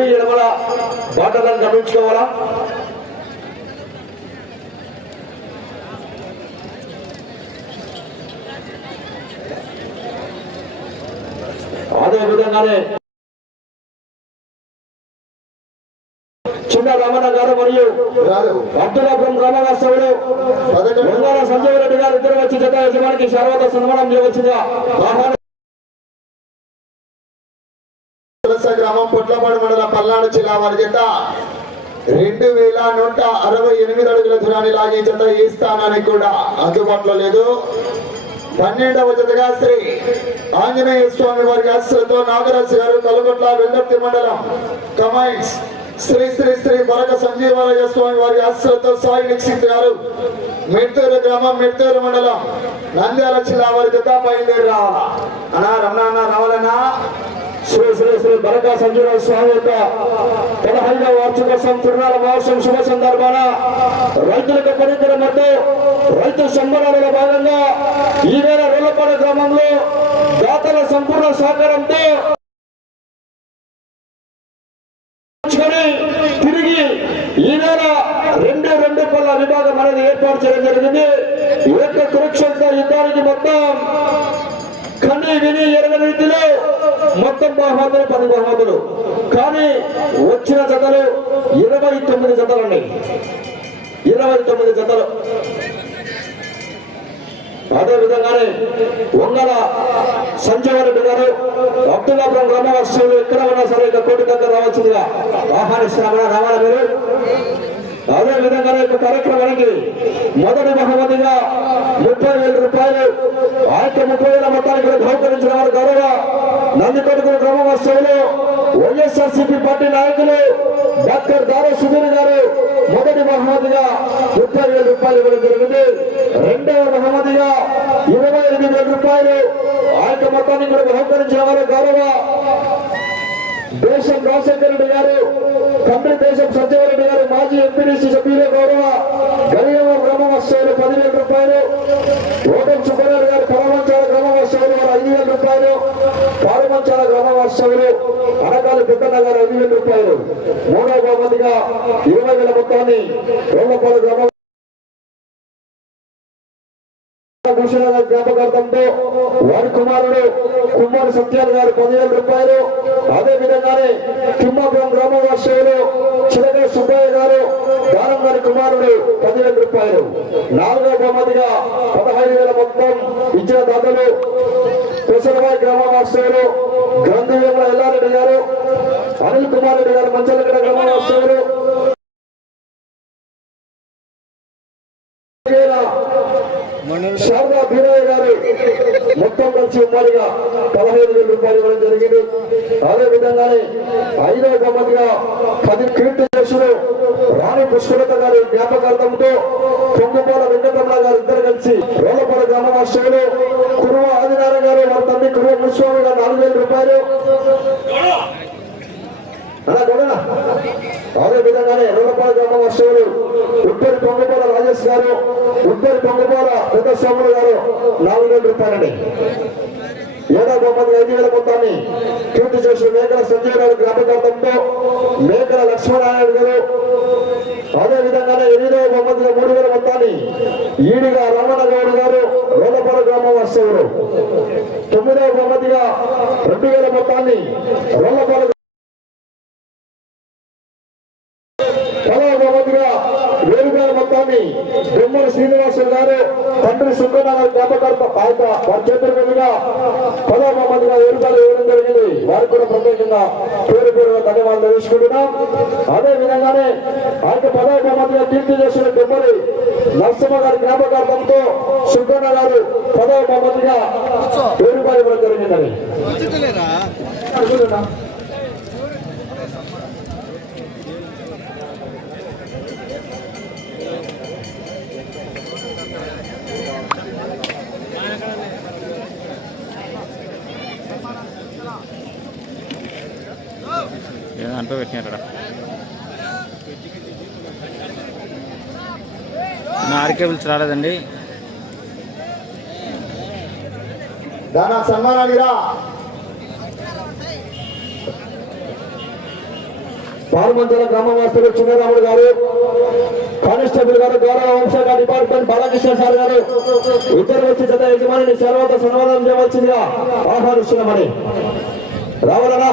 కుడి ఎడమల బాటలను గమనించుకోవాలా? అదే విధంగానే చిన్న రమణ గారు మరియు అబ్దుల్లాపురం గ్రామవాస్తవులు పథకం బొంగాల సంజయ్ రెడ్డి గారు ఇద్దరు వచ్చి జత యజమానికి సర్వత సన్మానం చేయవచ్చుగా వలస గ్రామం పొట్లపాడు మండలం పల్నాడు జిల్లా వారి జత రెండు వేల నూట అరవై ఎనిమిది అడుగుల దూరాన్ని లాగే జత ఈ స్థానానికి కూడా అందుబాటులో లేదు. పన్నెండవ జతగా శ్రీ ఆంజనేయ స్వామి వారి ఆశ్రతో నాగరాజు గారు కలుగొట్ల వెల్లర్తి మండలం కమైన్స్ శ్రీ శ్రీ శ్రీ బరక సంజీవాలయ స్వామి వారి ఆశ్రతో సాయి నిక్షిత్ గారు మెట్టూరు గ్రామం మెట్టూరు మండలం నంద్యాల జిల్లా వారి జత బయలుదేరి రావాలా అన్నా రమణ అన్న రావాలన్నా. శ్రీ శ్రీ శ్రీ బరకా సంజీవ స్వామి యొక్క పదహైదవ వార్షికోత్సవం తిరునాల మహోత్సవం శుభ సందర్భాన రైతులకు పరిధిన మధ్య రైతు సంబరాలలో భాగంగా ఈవేళ రోలపాడ గ్రామంలో దాతల సంపూర్ణ సహకారంతో బహుమతులు పది బహుమతులు కానీ వచ్చిన జతలు ఇరవై తొమ్మిది జతలు ఇరవై తొమ్మిది జతలు. అదే విధంగానే వంగల సంజీవరెడ్డి గారు అబ్దుల్లాపురం గ్రామవాసులు ఎక్కడ ఉన్నా సరే ఇక కోటి దగ్గర రావాల్సిందిగా ఆహ్వానిస్తున్నామని రావాలి మీరు? అదే విధంగా ఈ కార్యక్రమానికి మొదటి బహుమతిగా ముప్పై వేల రూపాయలు ఆ యొక్క ముప్పై వేల మొత్తానికి బహుకరించిన వారు గౌరవ నందికొడుకు గ్రామవాసులు వైఎస్ఆర్సీపీ పార్టీ నాయకులు డాక్టర్ దారా సుధీర్ గారు మొదటి బహుమతిగా ముప్పై వేల రూపాయలు ఇవ్వడం జరిగింది. రెండవ బహుమతిగా ఇరవై ఐదు వేల రూపాయలు ఆ యొక్క మొత్తాన్ని బహుకరించిన వారు గౌరవ దేశం రాజశేఖర రెడ్డి గారు కంపెనీ దేశం సంజయ్ రెడ్డి గారు మాజీ ఎంపీడీసీ సభ్యులు గౌరవ గరియవ గ్రామవాసులు పదివేల రూపాయలు ఓటం సుబ్బారెడ్డి గారు పరమంచాల గ్రామవాసులు వారు ఐదు వేల రూపాయలు పాలమంచాల గ్రామవాసులు అనకాలి బిడ్డన్న గారు ఐదు వేల రూపాయలు. మూడవ బహుమతిగా ఇరవై వేల మొత్తాన్ని రోడ్లపాడు గ్రామ భూషణ గారి జ్ఞాపకార్థంతో వారి కుమారుడు కుమారు సత్యాలు గారు పదివేల రూపాయలు. అదే విధంగానే తిమ్మాపురం గ్రామవాసులు చిలక సుబ్బయ్య గారు దానం గారి కుమారుడు పదివేల రూపాయలు. నాలుగో బహుమతిగా పదహైదు వేల మొత్తం ఇచ్చిన దాతలు పెసరవాయి గ్రామవాసులు గ్రంథివేముల ఎల్లారెడ్డి గారు అనిల్ కుమార్ రెడ్డి గారు మంచలగడ గ్రామవాసులు శారదా బీరయ్య గారు మొత్తం కలిసి ఉమ్మడిగా పదహైదు వేల రూపాయలు ఇవ్వడం జరిగింది. అదే విధంగానే ఐదవ బహుమతిగా పది కీర్తి చేసుడు రాణి పుష్కలత గారి జ్ఞాపకార్థంతో పొంగుపాల వెంకటరమణ గారు ఇద్దరు కలిసి రోలపాల గ్రామవాసులు కురువ ఆదినారాయణ గారు వారి తండ్రి కురువ ముస్వామి గారు నాలుగు వేల రూపాయలు. అలా కూడా అదే విధంగానే గ్రామ గ్రామవాసులు ఉత్తరి పొంగపాల రాజేష్ గారు ఉత్తరి పొంగపాల పెద్దస్వాములు గారు నాలుగు వేల రూపాయలండి. ఏడో బొమ్మది ఐదు వేల మొత్తాన్ని కీర్తి చేసిన మేకల సంజయ్ గారు జ్ఞాపకార్థంతో మేకల లక్ష్మణారాయణ గారు అదే విధంగానే ఎనిమిదవ బొమ్మతిలో మూడు వేల మొత్తాన్ని ఈడిగా రమణ గౌడ్ గారు రోదపర గ్రామ వాస్తవులు తొమ్మిదవ బొమ్మతిగా రెండు వేల మొత్తాన్ని రోలపాల పదవ బహుమతిగా వేరుగాల మొత్తాన్ని బొమ్మల శ్రీనివాసులు గారు తండ్రి సుబ్బన్న గారి జ్ఞాపకార్థ ఆయన వారి చేతుల మీదుగా పదవ బహుమతిగా వేరుగాలు ఇవ్వడం జరిగింది వారికి కూడా ప్రత్యేకంగా పేరు పేరుగా ధన్యవాదాలు తెలుసుకుంటున్నాం. అదే విధంగానే ఆ యొక్క పదవ బహుమతిగా కీర్తి చేసిన బొమ్మలి నరసింహ గారి జ్ఞాపకార్థంతో సుబ్బన్న గారు పదవ వేరుగా ఇవ్వడం జరిగిందని. ఎంతో ఏదో అంటూ పెట్టినారు నా ఆర్కే రాలేదండి. దానా సన్మానానికి రా. గ్రామవాసులు చిన్నరాముడు గారు కానిస్టేబుల్ గారు గౌరవ వంశక డిపార్ట్మెంట్ బాలకృష్ణ సార్ గారు ఇద్దరు వచ్చి జత యజమానిని సర్వత సన్మానం చేయవలసిందిగా ఆహ్వానిస్తున్నామని. రావాలనా?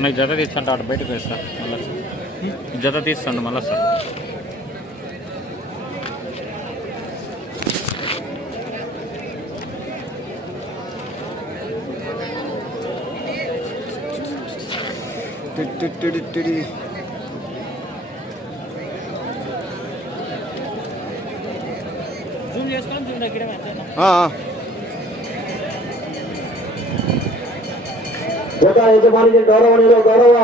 నాకు జత తీస్తుంటే అటు బయటకు వేస్తా మళ్ళీ జత తీస్తాను మళ్ళీ సార్. జత యజమానికి గౌరవనీయులు గౌరవ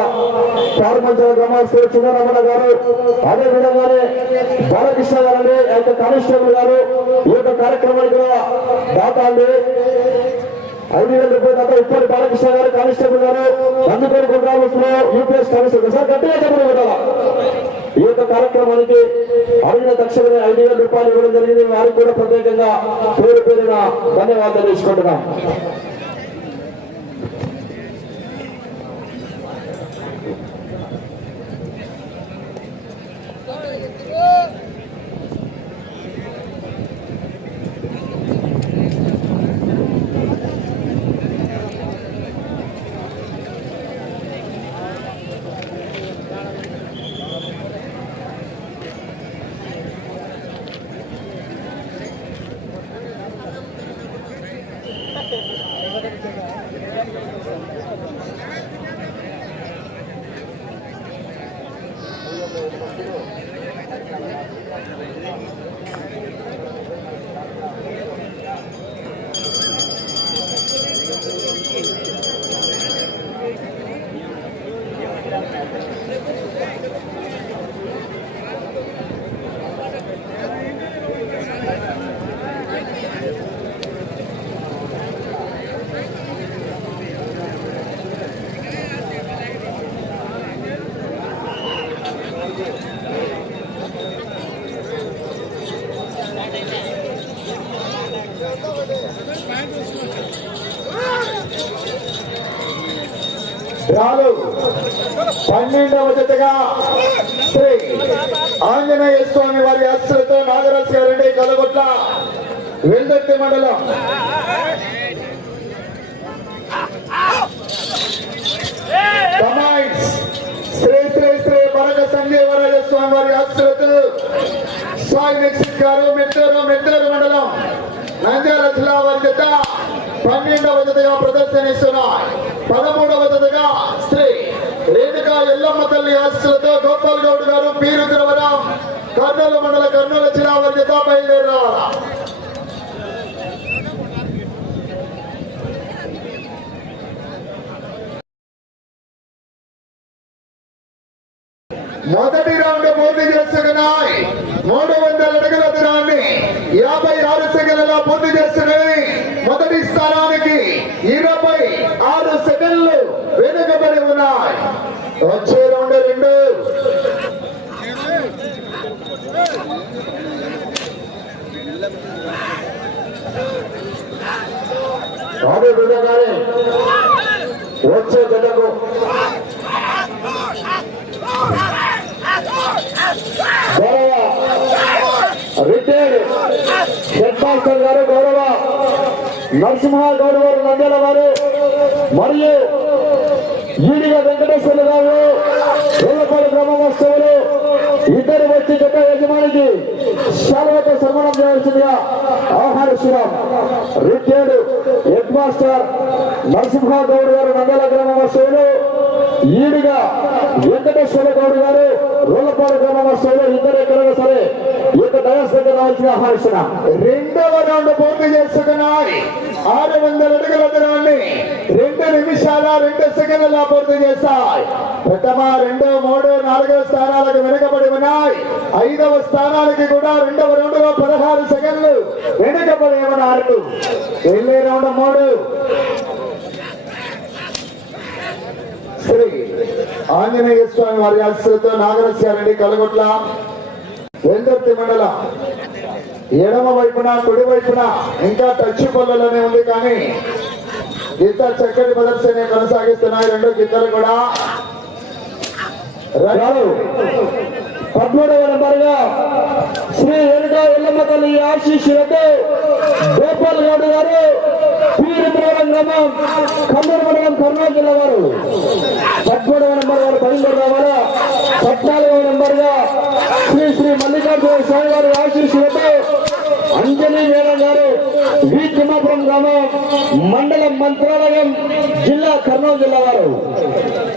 పార్మంచల గ్రామస్తులు చిన్నరమణ గారు అదే విధంగానే బాలకృష్ణ గారు అండి ఆ యొక్క కానిస్టేబుల్ గారు ఈ యొక్క కార్యక్రమానికి కూడా దాత అండి ఐదు వేల రూపాయలు దాకా ఇప్పటి బాలకృష్ణ గారు కానిస్టేబుల్ గారు అందుకని గ్రామస్తులు యూపీఎస్ కానిస్టేబుల్ సార్ గట్టిగా చెప్పడం పెట్టాలా ఈ యొక్క కార్యక్రమానికి అడిగిన తక్షణమే ఐదు వేల రూపాయలు ఇవ్వడం జరిగింది. వారికి కూడా ప్రత్యేకంగా పేరు పేరున ధన్యవాదాలు తీసుకుంటున్నాం రాలు పన్నెండవ జతగా శ్రీ ఆంజనేయ స్వామి వారి అస్సులతో నాగరాజు గారండి కలగొట్ల వెల్దొట్టి మండలం. శ్రీ శ్రీ శ్రీ భరత సంజీవరాజ స్వామి వారి అస్సులతో స్వామి దీక్షిత్ గారు మెట్టూరు మెట్టూరు మండలం నంద్యాల జిల్లా వారి జత పన్నెండవ జతగా ప్రదర్శనిస్తున్నారు పదమూడవ జతగా శ్రీ రేణుకా ఎల్లమ్మ తల్లి ఆస్తులతో గోపాల్ గౌడ్ గారు పీరు ద్రవరం కర్నూలు మండల కర్నూలు జిల్లా వారి జత బయలుదేరి రావాలా మొదటి రౌండ్ పూర్తి చేసుకున్నాయి మూడు వందల అడుగుల దూరాన్ని యాభై ఆరు సెకండ్లలో పూర్తి చేసుకుని మొదటి స్థానానికి ఇరవై ఆరు సెకండ్లు వెనుకబడి ఉన్నాయి వచ్చే రౌండ్ రెండు అదే విధంగానే వచ్చే జతకు గౌరవ రిటైర్డ్ హెడ్ మాస్టర్ గారు గౌరవ నరసింహ గౌడ్ గారు నంద్యాల వారు మరియు ఈడిగా వెంకటేశ్వర గారు వేలపాడు ఇద్దరు వచ్చి జత యజమానికి సెలవుతో సన్మానం చేయాల్సిందిగా ఆహ్వానిస్తున్నాం. Retired head master Narasimha Goud garu Nandyala గ్రామవాసులు ఈడిగా Venkateswara Goud గారు రోలపాడు గ్రామవాసులు ఇద్దరు ఎక్కడైనా సరే ఈ యొక్క డయాస్ దగ్గర రావాల్సిందిగా ఆహ్వానిస్తున్నాం. రెండవ రౌండ్ పూర్తి చేసుకున్నాయి ఆరు వందల అడుగుల దూరాన్ని రెండు నిమిషాల రెండు సెకండ్ల పూర్తి చేస్తాయి ప్రథమ రెండో మూడో నాలుగో స్థానాలకు వెనుకబడి ఉన్నాయి. ఐదవ స్థానానికి కూడా రెండవ రౌండ్ పదహారు సెకండ్లు వెనుకబడి ఉన్నారు. వెళ్ళే రౌండ్ మూడు. శ్రీ ఆంజనేయ స్వామి వారి ఆశతో నాగరస్యారెడ్డి కలగొట్ల వెందర్తి మండలం. ఎడమ వైపున కుడి వైపున ఇంకా టచ్ పొల్లలోనే ఉంది కానీ గీత చక్కటి ప్రదర్శన కొనసాగిస్తున్నాయి రెండు గీతలు కూడా. పద్మూడవ నెంబర్గా శ్రీ వెనుక ఎల్లమ్మ తల్లి ఆశీస్సులతో గోపాల్ గౌడ్ గారు పీరిపురం గ్రామం కమ్మూరు మండలం కర్నూలు జిల్లా వారు. పద్మూడవ నెంబర్ వారు బయలుదేరి రావాలా? అంజలి మేడం గారు వి తిమ్మాపురం గ్రామం మండలం మంత్రాలయం జిల్లా కర్నూలు జిల్లా వారు.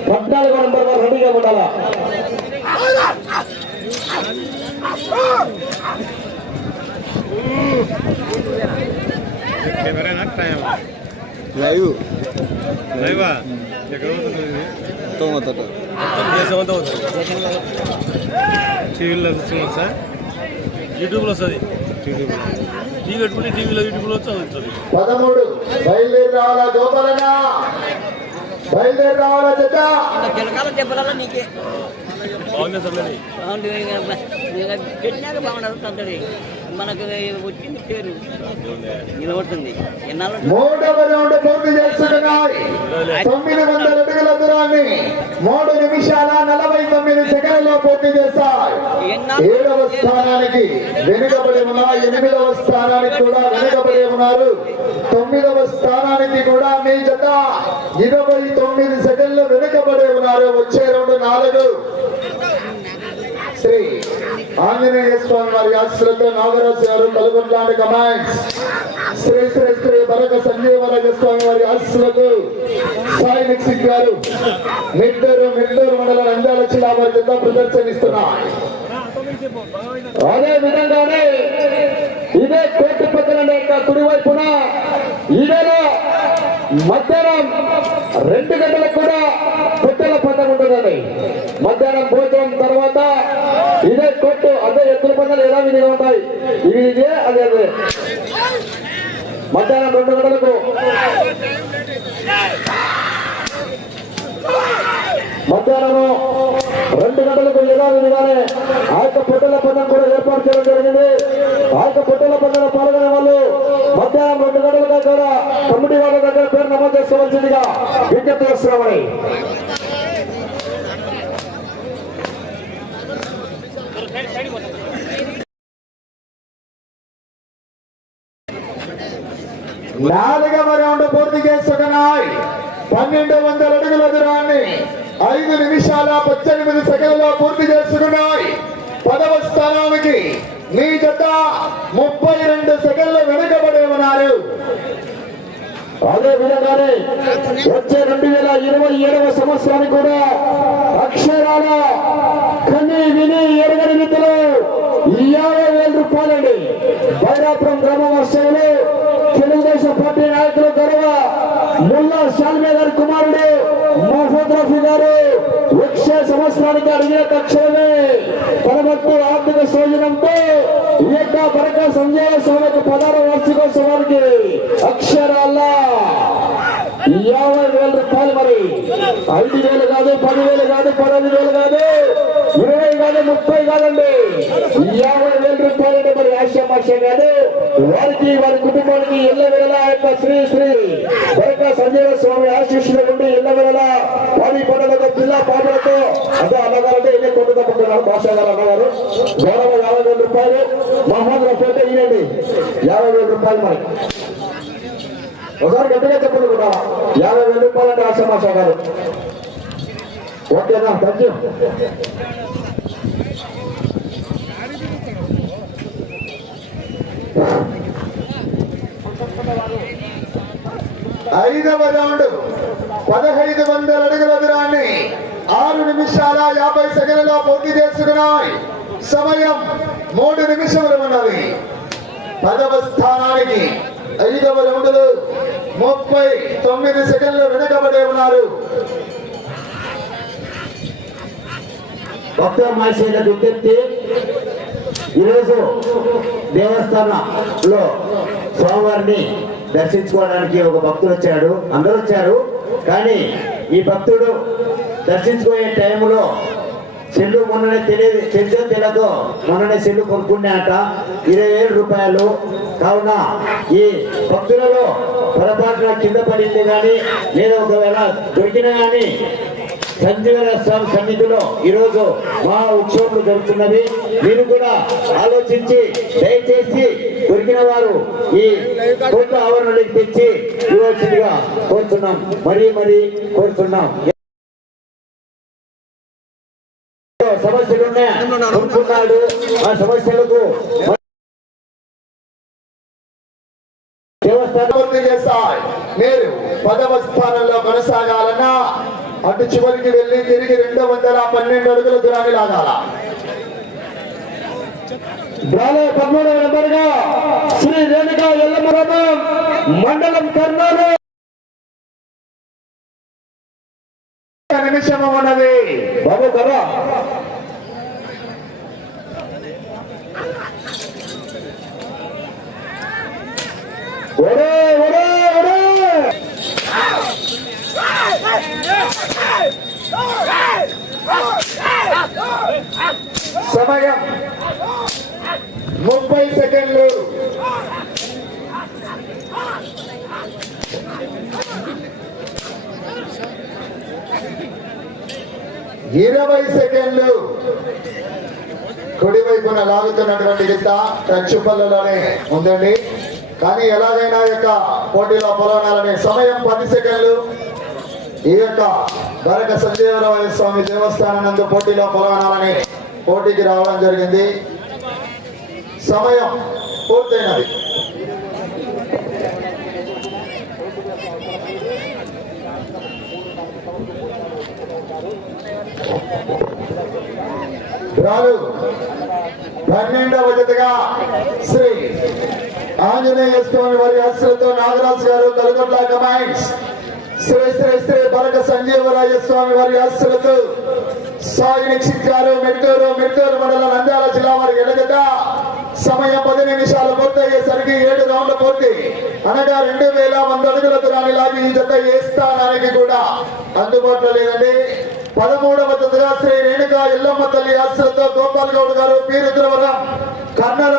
పద్నాలుగో నెంబర్ వారు రెడీగా ఉండాలా? లైవ్. లైవా? ఎక్కడ టీవీలో చూస్తున్నాం సార్. యూట్యూబ్లో వస్తుంది. యూట్యూబ్లో టీవీ పెట్టుకుని టీవీలో యూట్యూబ్లో వస్తుంది పదమూడు. బయలుదేరి రావాలా గోపాలన్న బయలుదేరి రావాలా జత జలకాల దెబ్బలలో నీకే. బాగుంది సార్ బాగుంది పెట్టినాక బాగుండదు సంతడి మనకు వచ్చింది పేరు. నిలబడుతుంది. ఎన్నాళ్ళు మూడవ రౌండ్ పూర్తి చేస్తున్నాయి తొమ్మిది వందల అడుగుల దూరాన్ని మూడు నిమిషాల నలభై తొమ్మిది సెకండ్లలో పూర్తి చేస్తాయి. ఏడవ స్థానానికి వెనుకబడి ఉన్న ఎనిమిదవ స్థానానికి కూడా వెనుకబడి ఉన్నారు. తొమ్మిదవ స్థానానికి కూడా మీ జత ఇరవై తొమ్మిది సెకండ్లు వెనుకబడి ఉన్నారు. వచ్చే రెండు నాలుగు. శ్రీ ఆంజనేయ స్వామి వారి ఆశ్రతో నాగరాజు గారు కలుగుట్లాంటి కమాండ్స్. శ్రీ శ్రీ శ్రీ బరక సంజీవరాజ స్వామి వారి ఆశీస్సులకు సాయి దీక్షిత్ గారు నిద్దరు నిద్దరు మండల నంద్యాల జిల్లా వారి జత ప్రదర్శనిస్తున్నారు అదే విధంగానే ఇదే కోటి పక్కన యొక్క కుడివైపున ఇదేలో మధ్యాహ్నం రెండు గంటలకు కూడా పొట్టెల పండుగ ఉంటుందండి మధ్యాహ్నం భోజనం తర్వాత ఇదే కొట్టు అదే ఎలా విధంగా ఉంటాయి ఇవి ఇదే అదే అదే. మధ్యాహ్నం రెండు గంటలకు. మధ్యాహ్నము రెండు గంటలకు యథావిధిగానే ఆ యొక్క పొట్టల పందెం కూడా ఏర్పాటు చేయడం జరిగింది. ఆ యొక్క పొట్టల పందెంలో పాల్గొనే వాళ్ళు మధ్యాహ్నం రెండు గంటలుగా కూడా కమిటీ వాళ్ళ దగ్గర పేరు నమోదు చేసుకోవాల్సిందిగా విజ్ఞప్తి చేస్తున్నామని. నాలుగవ రౌండ్ పూర్తి చేసుకున్నాయి. పన్నెండు వందల అడుగుల దూరాన్ని ఐదు నిమిషాల పద్దెనిమిది సెకండ్లో పూర్తి చేసుకున్నాయి. పదవ స్థానానికి మీ జత ముప్పై రెండు సెకండ్లు వెనుకబడి ఉన్నారు. అదే విధంగానే వచ్చే రెండు వేల ఇరవై ఏడవ సంవత్సరానికి కూడా అక్షరాల కని విని ఎరగని రీతిలో యాభై వేల రూపాయలండి. బైరాపురం గ్రామ వర్షంలో నాయకులు గౌరవ ముల్లా శాల్మే గారి కుమారుడు మహమ్మద్ రఫీ గారు వచ్చే సంవత్సరానికి అడిగిన కక్షలమే పరమత్తు ఆర్థిక సౌజన్యంతో ఈ యొక్క బరక సంజయ స్వామికి పదహారు వార్షికోత్సవానికి అక్షరాల యాభై వేల రూపాయలు మరి. ఐదు వేలు కాదు పదివేలు కాదు పదహైదు వేలు కాదు ఇరవై కాదు ముప్పై కాదండి. యాభై వేల రూపాయలు అంటే మరి ఆశ్చర్యం కాదు. వారికి వారి కుటుంబానికి ఇళ్ళ వేళ యొక్క శ్రీ శ్రీ బరక సంజయ స్వామి ఆశీస్సులు ఉండి ఇళ్ళ వేళ పాడి పండుగ జిల్లా పాటలతో అదే అన్నగారంటే ఎన్ని కొట్టు తప్పుకున్నారు భాష గారు అన్నగారు. గౌరవ యాభై వేల రూపాయలు మహమ్మద్ రఫీ అంటే ఇవ్వండి యాభై వేల రూపాయలు మనకి ఒకసారి గట్టిగా చెప్పండి యాభై వేల రూపాయలు అంటే ఆశమాష గారు ఓకేనా? Thank you. ఐదవ రౌండ్ పదహైదు వందల అడుగుల దూరాన్ని ఆరు నిమిషాల యాభై సెకండ్లలో పూర్తి చేసుకున్నాయి సమయం మూడు నిమిషములు ఉన్నవి పదవ స్థానానికి ఐదవ రౌండ్లు ముప్పై తొమ్మిది సెకండ్లు వెనుకబడి ఉన్నారు. భక్త మహేశ్వర విజ్ఞప్తి ఈరోజు దేవస్థానంలో స్వామివారిని దర్శించుకోవడానికి ఒక భక్తుడు వచ్చాడు. అందరూ వచ్చారు. కానీ ఈ భక్తుడు దర్శించుకునే టైంలో సెల్లు మొన్ననే తెలియదు తెలుసో తెలియదో మొన్ననే సెల్లు కొనుక్కునే అట ఇరవై వేల రూపాయలు. కావున ఈ భక్తులలో పొరపాటున కింద పడింది కానీ లేదా ఒకవేళ దొరికినా కానీ సంజీవన స్వామి సన్నిధిలో ఈరోజు మా ఉత్సవాలు జరుగుతున్నవి మీరు కూడా ఆలోచించి దయచేసి దొరికిన వారు ఈ కోర్టు ఆవరణలోకి తెచ్చి ఇవ్వాల్సిందిగా కోరుతున్నాం మరీ మరీ కోరుతున్నాం సమస్యలు ఉన్నాయా? ఆ సమస్యలకు చేస్తాయి. మీరు పదవ స్థానంలో కొనసాగాలన్నా అటు చివరికి వెళ్ళి తిరిగి రెండు వందల పన్నెండు అడుగుల దూరాన్ని లాగాల? డ్రాలో పదమూడవ నెంబర్గా శ్రీ రేణుకా ఎల్లమ్మ మండలం కర్నూలు. నిమిషం ఉన్నది. బాబు కదా ఒరే ఒరే ఒరే. సమయం. ముప్పై సెకండ్లు. ఇరవై సెకండ్లు. కుడి వైపున లాగుతున్నటువంటి గిత్త టచ్చుపల్లలోనే ఉందండి. కానీ ఎలాగైనా యొక్క పోటీలో పొలనాలని సమయం పది సెకండ్లు. ఈ యొక్క గరక సంజీవరాయ స్వామి దేవస్థానం నందు పోటీలో పొలనాలని పోటీకి రావడం జరిగింది. సమయం పూర్తయినది. రాలు పన్నెండవ జతగా శ్రీ ఆంజనేయ స్వామి వారి హస్తులతో నాగరాజు గారు కలగొట్ల కమాండ్స్. శ్రీ శ్రీ శ్రీ బలక సంజీవరాయ స్వామి వారి హస్తులతో సాగిని చిక్కారు మెట్టూరు మెట్టూరు మండలం నంద్యాల జిల్లా వారి ఎడగట సమయం పది నిమిషాలు పూర్తయ్యేసరికి ఏడు రౌండ్లు పూర్తి. అనగా రెండు వేల వంద అడుగుల దూరాన్ని లాగి ఈ జత ఏ స్థానానికి కూడా అందుబాటులో లేదండి. పదమూడవ జతగా శ్రీ రేణుకా ఎల్లమ్మ తల్లి ఆశ్రతో గోపాల్ గౌడ్ గారు పీరుద్రవరం కర్ణాల